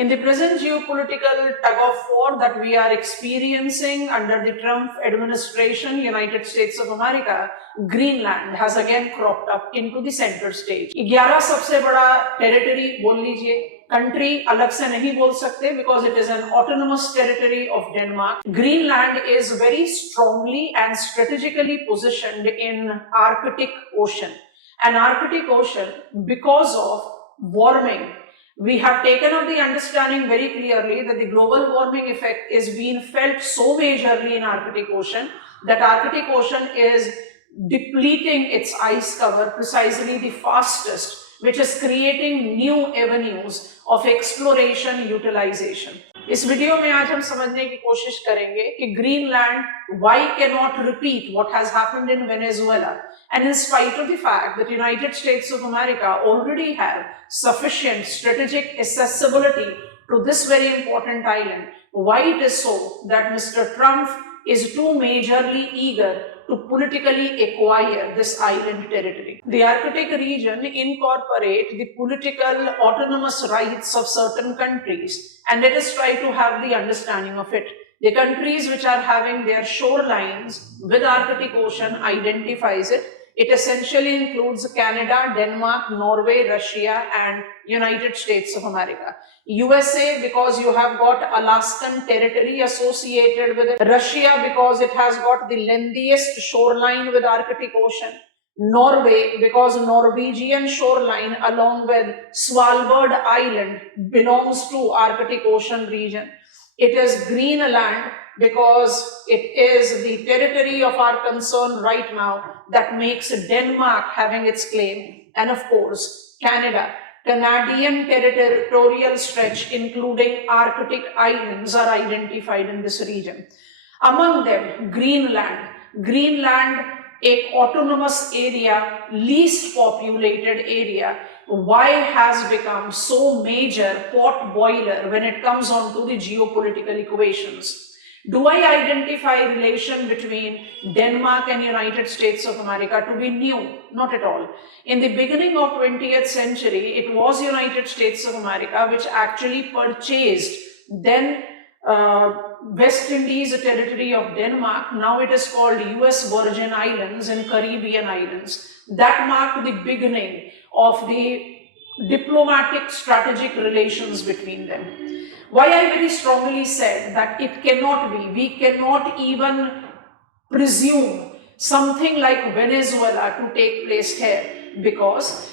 In the present geopolitical tug of war that we are experiencing under the Trump administration, United States of America, Greenland has again cropped up into the center stage. 11 सबसे बड़ा territory बोल लीजिए, country अलग से नहीं बोल सकते because it is an autonomous territory of Denmark. Greenland is very strongly and strategically positioned in Arctic Ocean. An Arctic Ocean, because of warming, we have taken up the understanding very clearly that the global warming effect is being felt so majorly in Arctic Ocean that Arctic Ocean is depleting its ice cover precisely the fastest, which is creating new avenues of exploration utilization. इस video में आज हम समझने की कोशिश करेंगे कि Greenland why cannot repeat what has happened in Venezuela, and in spite of the fact that United States of America already have sufficient strategic accessibility to this very important island, why it is so that Mr. Trump is too majorly eager to politically acquire this island territory. The Arctic region incorporates the political autonomous rights of certain countries, and let us try to have the understanding of it. The countries which are having their shorelines with Arctic Ocean identifies it. It essentially includes Canada, Denmark, Norway, Russia, and United States of America. USA because you have got Alaskan territory associated with it. Russia because it has got the lengthiest shoreline with Arctic Ocean. Norway because Norwegian shoreline along with Svalbard Island belongs to Arctic Ocean region. It is Greenland because it is the territory of our concern right now that makes Denmark having its claim, and of course Canada. Canadian territorial stretch including Arctic islands are identified in this region. Among them Greenland. Greenland, एक autonomous area, least populated area, why has become so major pot boiler when it comes on to the geopolitical equations. Do I identify relation between Denmark and United States of America to be new? Not at all. In the beginning of 20th century, it was United States of America which actually purchased then West Indies territory of Denmark. Now it is called US Virgin Islands and Caribbean Islands. That marked the beginning of the diplomatic strategic relations between them. Why I very strongly said that it cannot be, we cannot even presume something like Venezuela to take place here, because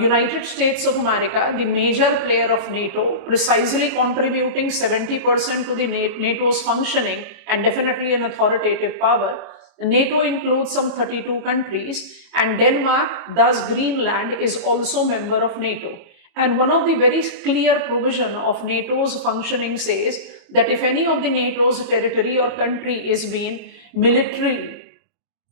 United States of America, the major player of NATO, precisely contributing 70% to the NATO's functioning and definitely an authoritative power. NATO includes some 32 countries, and Denmark, thus Greenland, is also member of NATO. And one of the very clear provision of NATO's functioning says that if any of the NATO's territory or country is being militarily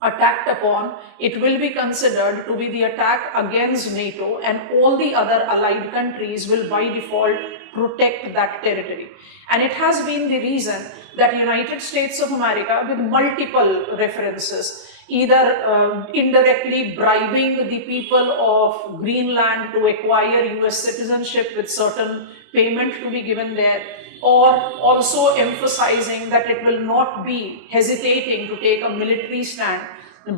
attacked upon, it will be considered to be the attack against NATO, and all the other allied countries will by default protect that territory. And it has been the reason that United States of America, with multiple references, either indirectly bribing the people of Greenland to acquire US citizenship with certain payment to be given there, or also emphasizing that it will not be hesitating to take a military stand,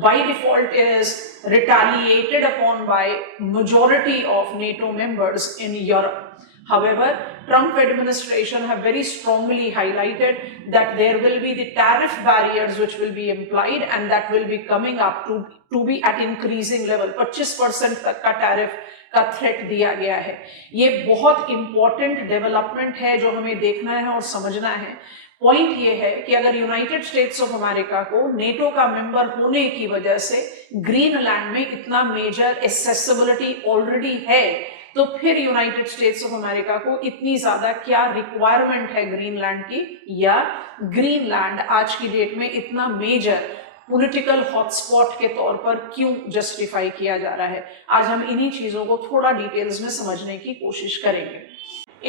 by default is retaliated upon by majority of NATO members in Europe. However, Trump administration have very strongly highlighted that there will be the tariff barriers which will be implied, and that will be coming up to be at increasing level. 25% तक का tariff का threat दिया गया है. ये बहुत important development है जो हमें देखना है और समझना है. पॉइंट ये है कि अगर यूनाइटेड स्टेट्स ऑफ अमेरिका को नेटो का मेंबर होने की वजह से ग्रीनलैंड में इतना मेजर एक्सेसिबिलिटी ऑलरेडी है, तो फिर यूनाइटेड स्टेट्स ऑफ अमेरिका को इतनी ज्यादा क्या रिक्वायरमेंट है ग्रीनलैंड की, या ग्रीनलैंड आज की डेट में इतना मेजर पॉलिटिकल हॉटस्पॉट के तौर पर क्यों जस्टिफाई किया जा रहा है. आज हम इन्हीं चीजों को थोड़ा डिटेल्स में समझने की कोशिश करेंगे.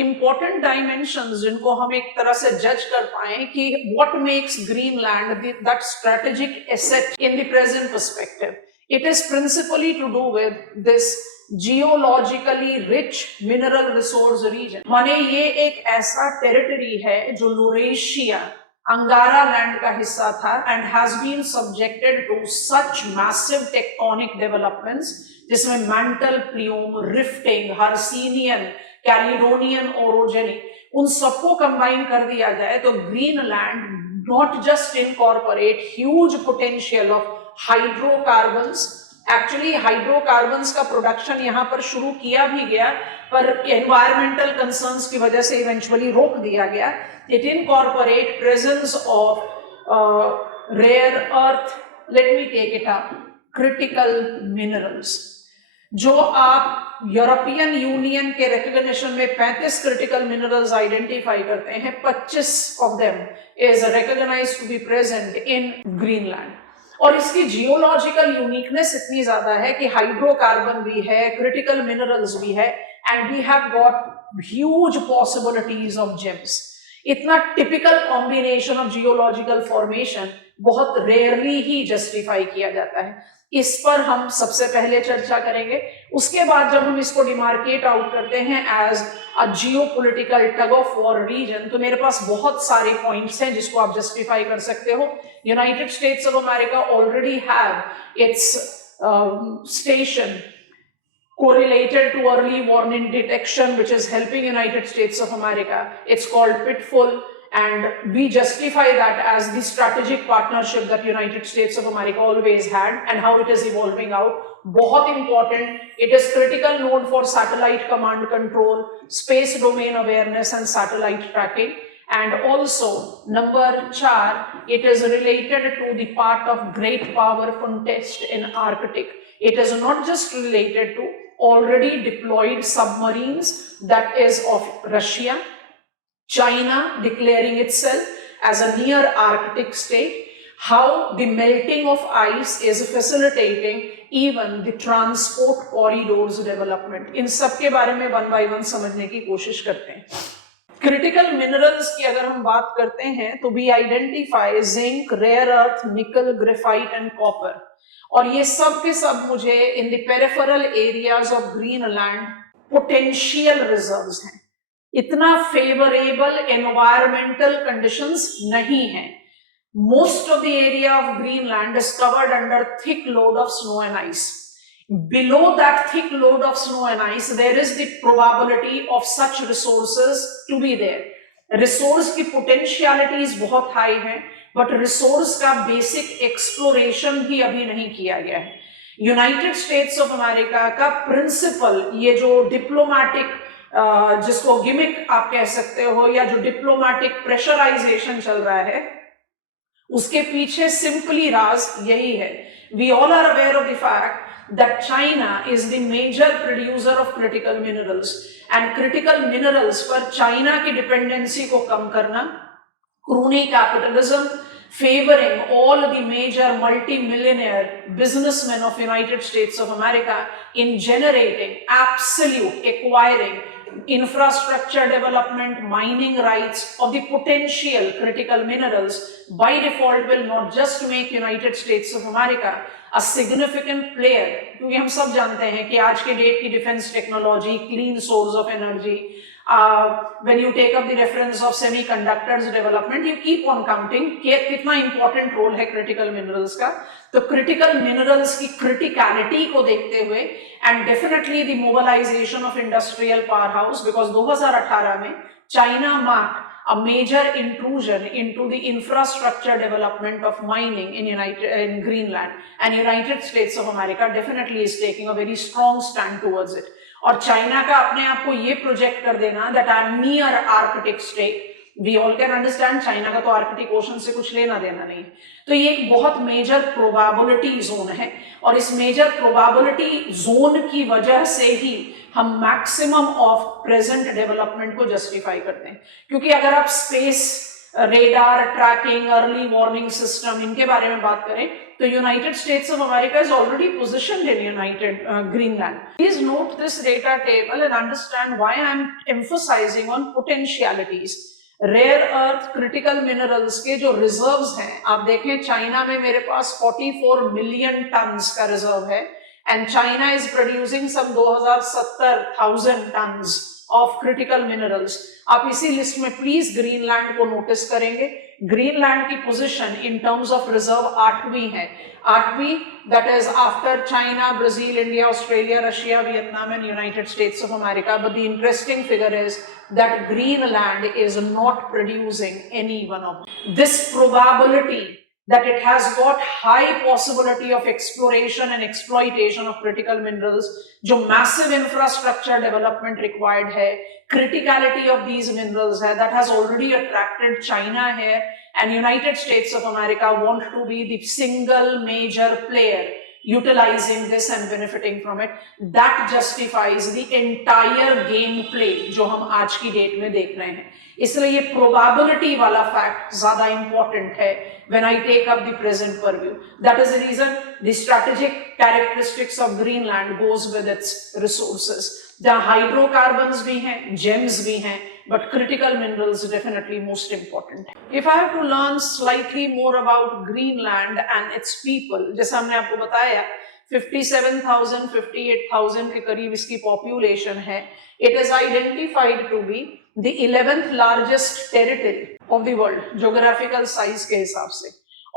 इंपॉर्टेंट डायमेंशंस जिनको हम एक तरह से जज कर पाए कि what makes Greenland that strategic asset in the present perspective. It is principally to do with this geologically rich mineral resource region. माने ये एक ऐसा टेरिटरी है जो यूरेशिया अंगारा लैंड का हिस्सा था and has been subjected to such massive tectonic developments, जिसमें mantle plume, rifting, Hercynian, Caledonian orogeny, उन सबको कंबाइन कर दिया जाए तो Greenland not just incorporate huge potential of hydrocarbons. Actually hydrocarbons का प्रोडक्शन यहाँ पर शुरू किया भी गया, पर एनवायरमेंटल कंसर्न्स की वजह से इवेंचुअली रोक दिया गया। It incorporate presence of rare earth, let me take it up, critical minerals. जो आप यूरोपियन यूनियन के रिकॉग्निशन में 35 क्रिटिकल मिनरल्स आइडेंटिफाई करते हैं, 25 of them is recognized to be present in Greenland. और इसकी जियोलॉजिकल यूनिकनेस इतनी ज्यादा है कि हाइड्रोकार्बन भी है, क्रिटिकल मिनरल्स भी है, and we have got huge possibilities of gems. इतना typical combination of geological formation बहुत रेयरली ही जस्टिफाई किया जाता है। इस पर हम सबसे पहले चर्चा करेंगे। उसके बाद जब हम इसको डिमार्केट आउट करते हैं as a geopolitical tug of war region, तो मेरे पास बहुत सारे पॉइंट्स हैं जिसको आप जस्टिफाई कर सकते हो। United States of America already have it's station correlated to early warning detection, which is helping United States of America. It's called Pitfall, and we justify that as the strategic partnership that United States of America always had and how it is evolving out. बहुत important, it is critical node for satellite command control, space domain awareness and satellite tracking. And also number 4, it is related to the part of great power contest in Arctic. It is not just related to already deployed submarines, that is of Russia, China declaring itself as a near Arctic state, how the melting of ice is facilitating even the transport corridors development. इन सब के बारे में one by one समझने की कोशिश करते हैं। Critical minerals की अगर हम बात करते हैं तो we identify zinc, rare earth, nickel, graphite and copper, और ये सब के सब मुझे in the peripheral areas of Greenland potential reserves हैं। इतना फेवरेबल एनवायरमेंटल कंडीशंस नहीं है। Most of the area of Greenland is covered under thick load of snow and ice. Below that thick load of snow and ice, there is the probability of such resources to be there. Resource की potentialities बहुत high हैं, but resource का basic exploration भी अभी नहीं किया गया है। United States of America का principal, ये जो diplomatic जिसको गिमिक आप कह सकते हो, या जो diplomatic pressurization चल रहा है, उसके पीछे simply राज यही है। We all are aware of the fact that China is the major producer of critical minerals, and critical minerals पर China की dependency को कम करना, crony capitalism favoring all the major multi-millionaire businessmen of United States of America in generating absolute acquiring infrastructure development, mining rights of the potential critical minerals by default will not just make United States of America a significant player, क्योंकि हम सब जानते हैं कि आज के date की defence technology, clean source of energy, when you take up the reference of semiconductors development, you keep on counting कि कितना इंपॉर्टेंट रोल है क्रिटिकल मिनरल्स का। तो क्रिटिकल मिनरल्स की क्रिटिकलिटी को देखते हुए and definitely the mobilization of industrial power house, because 2018 में China marked a major intrusion into the infrastructure development of mining in Greenland, and United States of America definitely is taking a very strong stand towards it. और China का अपने आप को ये project कर देना that I am near Arctic state, we all can understand China का तो आर्कटिक ओशन से कुछ लेना देना नहीं। तो ये एक बहुत मेजर प्रोबेबिलिटी जोन है, और इस मेजर प्रोबेबिलिटी जोन की वजह से ही हम मैक्सिमम ऑफ प्रेजेंट डेवलपमेंट को जस्टिफाई करते हैं। क्योंकि अगर आप space, radar tracking, early warning system, इनके बारे में बात करें तो United States of America is already positioned in United Greenland. Please note this data table and understand why I am emphasising on potentialities. Rare earth critical minerals के जो reserves हैं, आप देखें चाइना में मेरे पास 44 मिलियन टन्स का reserve है, and China is producing some 2070,000 tons of critical minerals. आप इसी लिस्ट में प्लीज ग्रीनलैंड को नोटिस करेंगे। ग्रीनलैंड की position in terms of reserve 8वीं है, 8वीं, that is after China, Brazil, India, Australia, Russia, Vietnam and United States of America. But the interesting figure is that Greenland is not producing any one of them. This probability that it has got high possibility of exploration and exploitation of critical minerals, जो massive infrastructure development required है, criticality of these minerals है, that has already attracted China here, and United States of America want to be the single major player utilizing this and benefiting from it. That justifies the entire game play जो हम आज की date में देख रहे हैं। इसलिए ये probability वाला फैक्ट ज्यादा इंपॉर्टेंट है when I take up the present purview. That is the reason the strategic characteristics of Greenland goes with its resources. जहाँ हाइड्रोकार्बन्स भी हैं, gems भी हैं, but critical minerals definitely most important. If I have to learn slightly more about Greenland and its people, जैसा हमने आपको बताया 57,000, 58,000 के करीब इसकी पॉपुलेशन है। It is identified to be the 11th largest territory of the world, geographical size के हिसाब से।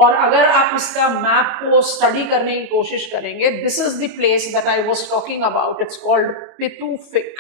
और अगर आप इसका मैप को स्टडी करने की कोशिश करेंगे, this is the place that I was talking about, it's called Pitufik.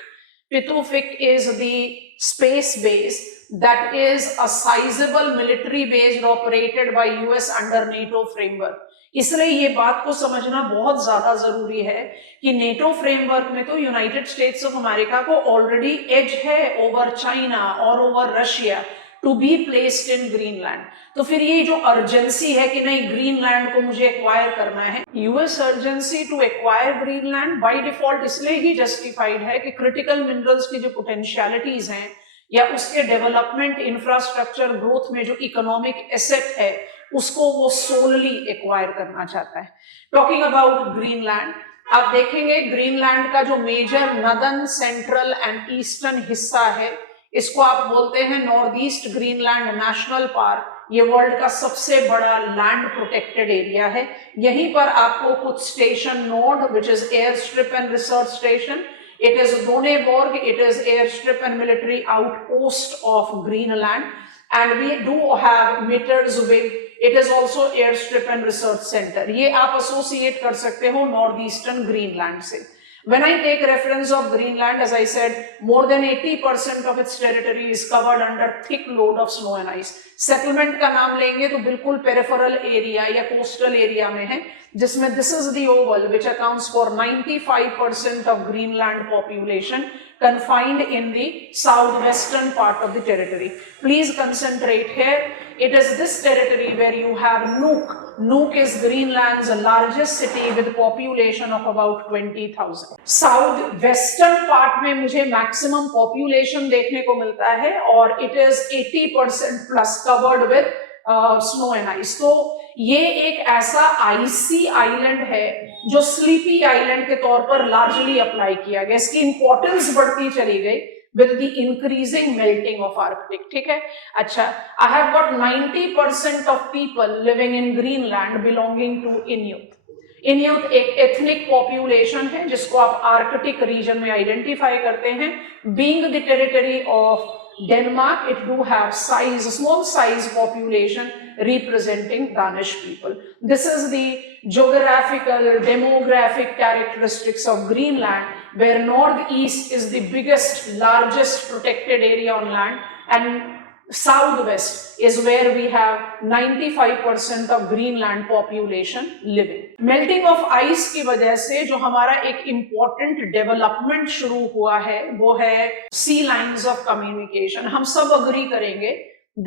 Pitufik is the space base that is a sizable military base operated by US under NATO framework. इसलिए ये बात को समझना बहुत ज्यादा जरूरी है कि नेटो फ्रेमवर्क में तो यूनाइटेड स्टेट्स ऑफ अमेरिका को ऑलरेडी एज है ओवर चाइना और over Russia to be placed in Greenland. तो फिर ये जो अर्जेंसी है कि नहीं ग्रीनलैंड को मुझे एक्वायर करना है, US urgency to acquire Greenland by default इसलिए ही जस्टिफाइड है कि क्रिटिकल मिनरल्स की जो पोटेंशियलिटीज हैं या उसके डेवलपमेंट इंफ्रास्ट्रक्चर ग्रोथ में जो इकोनॉमिक एसेट है उसको वो सोलली एक्वायर करना चाहता है। टॉकिंग अबाउट ग्रीनलैंड, आप देखेंगे ग्रीनलैंड का जो major northern, central and eastern हिस्सा है इसको आप बोलते हैं North East Greenland National Park. ये वर्ल्ड का सबसे बड़ा लैंड प्रोटेक्टेड एरिया है। यहीं पर आपको कुछ station node which is air strip and research station, it is Doneborg, it is airstrip and military outpost of Greenland, and we do have Mitterswig, it is also airstrip and research center. ये आप associate कर सकते हो north eastern Greenland से। When I take reference of Greenland, as I said, more than 80% of its territory is covered under thick load of snow and ice. Settlement का नाम लेंगे तो बिल्कुल peripheral area या coastal area में है, जिसमें this is the oval which accounts for 95% of Greenland population confined in the southwestern part of the territory. Please concentrate here. It is this territory where you have Nuuk. Nuuk is Greenland's largest city with a population of about 20,000. South western part में मुझे maximum population देखने को मिलता है और it is 80% plus covered with snow and ice. तो ये एक ऐसा आईसी आइलैंड है जो स्लीपी आइलैंड के तौर पर लार्जली अप्लाई किया गया। इसकी इंपॉर्टेंस बढ़ती चली गई with the increasing melting of Arctic. ठीक है, अच्छा, I have got 90% of people living in Greenland belonging to Inuit. Inuit एक ethnic population है जिसको आप आर्कटिक रीजन में आइडेंटिफाई करते हैं। Being the territory of Denmark, it do have size, small size population representing Danish people. This is the geographical, demographic characteristics of Greenland, where northeast is the biggest, largest protected area on land, and southwest is where we have 95% of Greenland population living. Melting of ice की वजह से जो हमारा एक important development शुरू हुआ है वो है sea lines of communication. हम सब agree करेंगे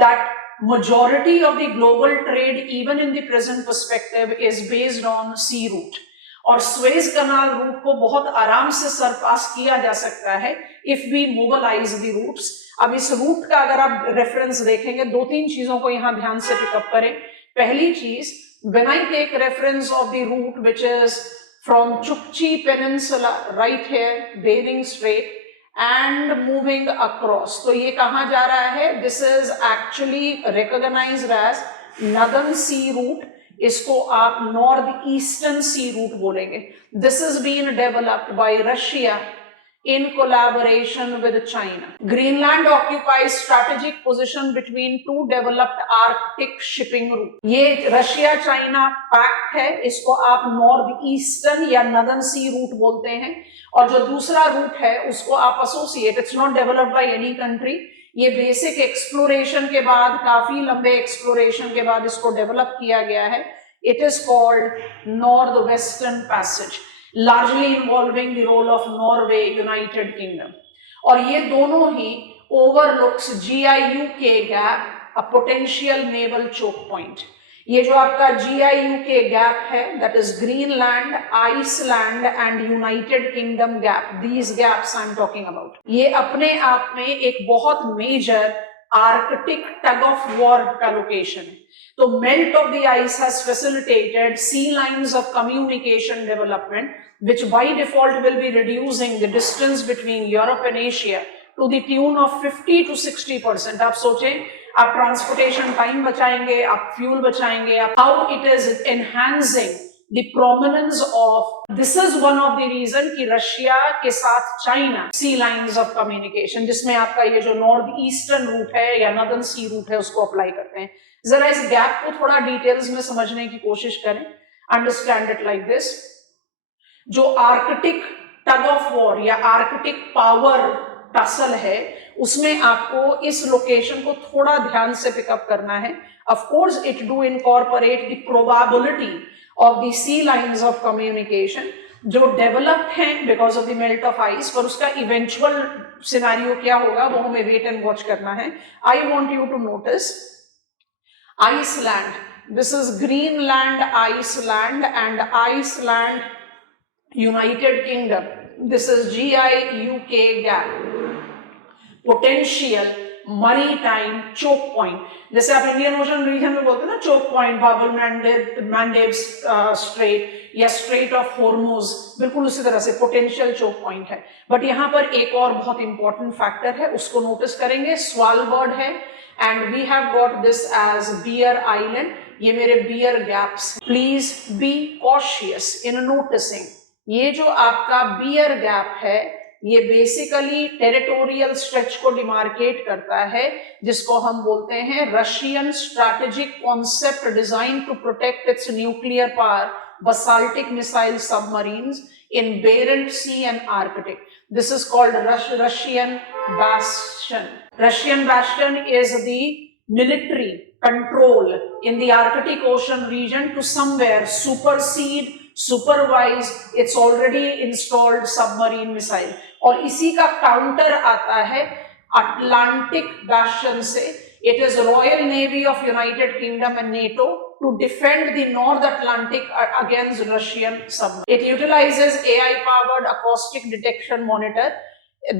that majority of the global trade even in the present perspective is based on sea route. और स्वेज कनाल रूट को बहुत आराम से सरपास किया जा सकता है if we mobilize the routes. अब इस रूट का अगर आप रेफरेंस देखेंगे, दो तीन चीजों को यहां ध्यान से पिकअप करें। पहली चीज, when I take reference of the route which is from Chukchi peninsula right here, Bering Strait, and moving across. तो ये कहाँ जा रहा है? This is actually recognized as Northern Sea Route. इसको आप नॉर्थ ईस्टर्न सी रूट बोलेंगे. This is been developed by Russia in collaboration with China. Greenland occupies strategic position between two developed Arctic shipping route. ये Russia China pact है, इसको आप North eastern या northern सी root बोलते हैं. और जो दूसरा रूट है उसको आप associate, it's not developed by any country. ये बेसिक एक्सप्लोरेशन के बाद, काफी लंबे एक्सप्लोरेशन के बाद इसको डेवलप किया गया है. It is called north western passage, largely involving the role of Norway, United Kingdom. और ये दोनों ही overlooks GIUK gap, a potential naval choke point. ये जो आपका GIUK gap है, that is Greenland, Iceland and United Kingdom gap. These gaps I'm talking about. ये अपने आप में एक बहुत major Arctic tug of war का location है. तो melt of the ice has facilitated sea lines of communication development, which by default will be reducing the distance between Europe and Asia to the tune of 50 to 60%. आप सोचें, आप transportation time बचाएंगे, आप fuel बचाएंगे, how it is enhancing the prominence of, this is one of the reason कि Russia के साथ China sea lines of communication, जिसमें आपका ये जो नॉर्थ ईस्टर्न रूट है या नॉर्दर्न सी रूट है उसको अप्लाई करते हैं. जरा इस गैप को थोड़ा डिटेल्स में समझने की कोशिश करें. Understand it like this. जो आर्कटिक टग ऑफ वॉर या आर्कटिक पावर टसल है, उसमें आपको इस लोकेशन को थोड़ा ध्यान से पिकअप करना है. Of course it do incorporate the probability of the sea lines of communication जो डेवलप्ड हैं because of the melt of ice, पर उसका इवेंचुअल सिनेरियो क्या होगा वो हमें वेट एंड वॉच करना है. I want you to notice Iceland. This is Greenland, Iceland and Iceland, United Kingdom. This is GIUK gap. Potential maritime choke point. जैसे आप इंडियन ओशन रीजन में बोलते हैं ना, चोक पॉइंट, बाबल मैंडेव स्ट्रेट या straight of Hormuz, बिल्कुल उसी तरह से पोटेंशियल चोक पॉइंट है. बट यहाँ पर एक और बहुत इंपॉर्टेंट फैक्टर है, उसको नोटिस करेंगे. स्वालबर्ड है and we have got this as Bear Island. ये मेरे Bear gaps. Please be cautious in noticing. ये जो आपका Bear gap है, ये बेसिकली टेरिटोरियल स्ट्रेच को डिमार्केट करता है, जिसको हम बोलते हैं Russian strategic concept design to protect its nuclear power basaltic missile submarines in Barents Sea and Arctic. This is called Russian Bastion. Russian Bastion is the military control in the Arctic Ocean region to somewhere supersede, supervise its already installed submarine missile. और इसी का counter आता है Atlantic Bastion से. It is Royal Navy of United Kingdom and NATO to defend the North Atlantic against Russian submarines. It utilizes AI-powered acoustic detection monitor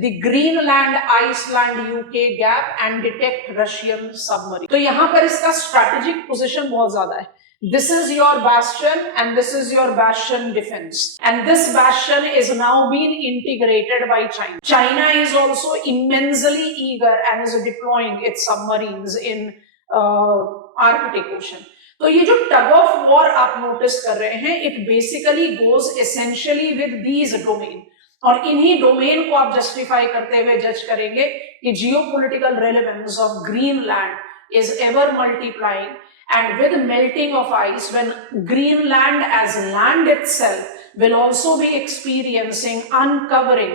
the Greenland, Iceland, UK gap and detect Russian submarine. तो यहाँ पर इसका strategic position बहुत ज़्यादा है. This is your bastion and this is your bastion defense. And this bastion is now being integrated by China. China is also immensely eager and is deploying its submarines in Arctic Ocean. तो ये जो tug of war आप notice कर रहे हैं, it basically goes essentially with these domain. और इन्हीं domain को आप जस्टिफाई करते हुए जज करेंगे कि geopolitical relevance of Greenland is ever multiplying and with melting of ice, when Greenland as land itself will also be experiencing uncovering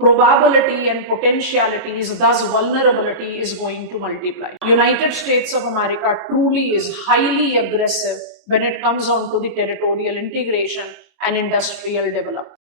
probability and potentialities, thus vulnerability is going to multiply. United States of America truly is highly aggressive when it comes on to the territorial integration and industrial development.